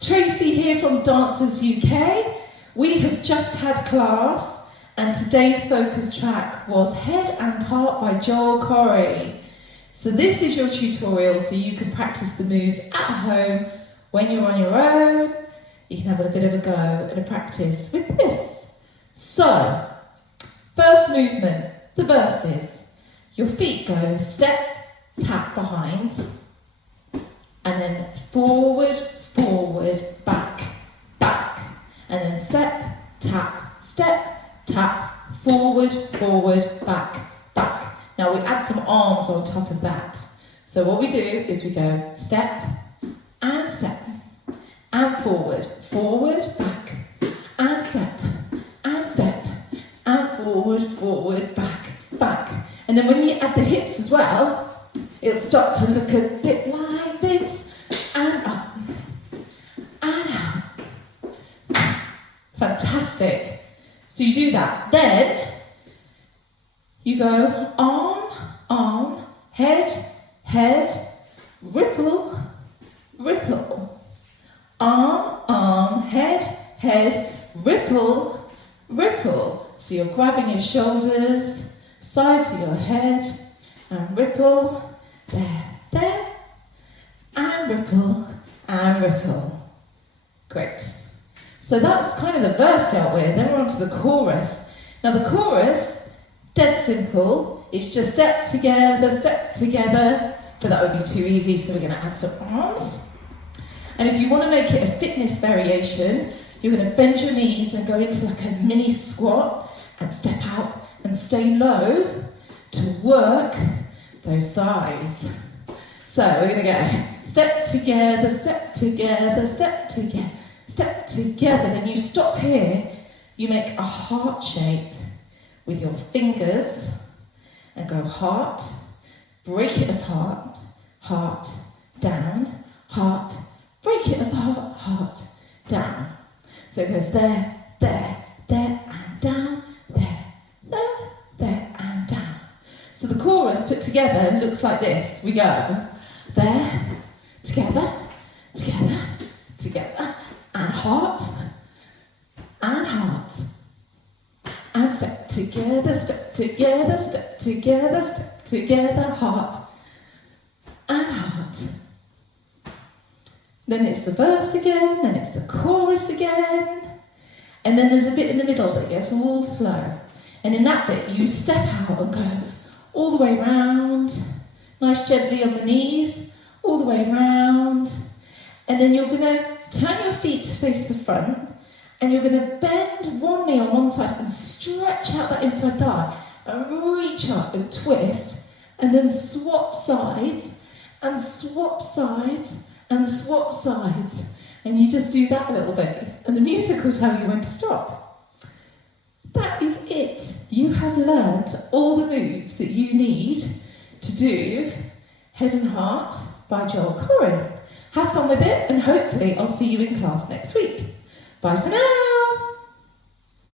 Tracy here from Dancers UK. We have just had class and today's focus track was Head and Heart by Joel Corry. So this is your tutorial so you can practice the moves at home when you're on your own. You can have a bit of a go and a practice with this. So, first movement, the verses. Your feet go step, tap behind, and then forward, forward, back, back, and then step, tap, forward, forward, back, back. Now we add some arms on top of that. So what we do is we go step, and forward, forward, back, and step, and forward, forward, back, back. And then when you add the hips as well, it'll start to look a bit like this, and up, and out. Fantastic. So you do that. Then you go arm, arm, head, head, ripple, ripple. Arm, arm, head, head, ripple, ripple. So you're grabbing your shoulders, sides of your head, and ripple, there, and ripple, and ripple. Great. So that's kind of the verse dealt with. Then we're on to the chorus. Now the chorus, dead simple. It's just step together, but that would be too easy, so we're going to add some arms. And if you want to make it a fitness variation, you're going to bend your knees and go into like a mini squat and step out and stay low to work those thighs. So we're going to go step together, step together, step together, step together. Then you stop here, you make a heart shape with your fingers and go heart, break it apart, heart, down, heart, break it apart, heart, down. So it goes there, and down, there, and down. So the chorus put together looks like this. We go there, together, and heart, and step together, heart, and heart. Then it's the verse again, then it's the chorus again, and then there's a bit in the middle that gets all slow. And in that bit, you step out and go all the way round, nice gently on the knees, all the way round, and then you're going to turn your feet to face the front, and you're going to bend one knee on one side and stretch out that inside thigh, and reach up and twist, and then swap sides, and swap sides, and swap sides. And you just do that a little bit, and the music will tell you when to stop. That is it. You have learnt all the moves that you need to do Head and Heart by Joel Corry. Have fun with it, and hopefully I'll see you in class next week. Bye for now.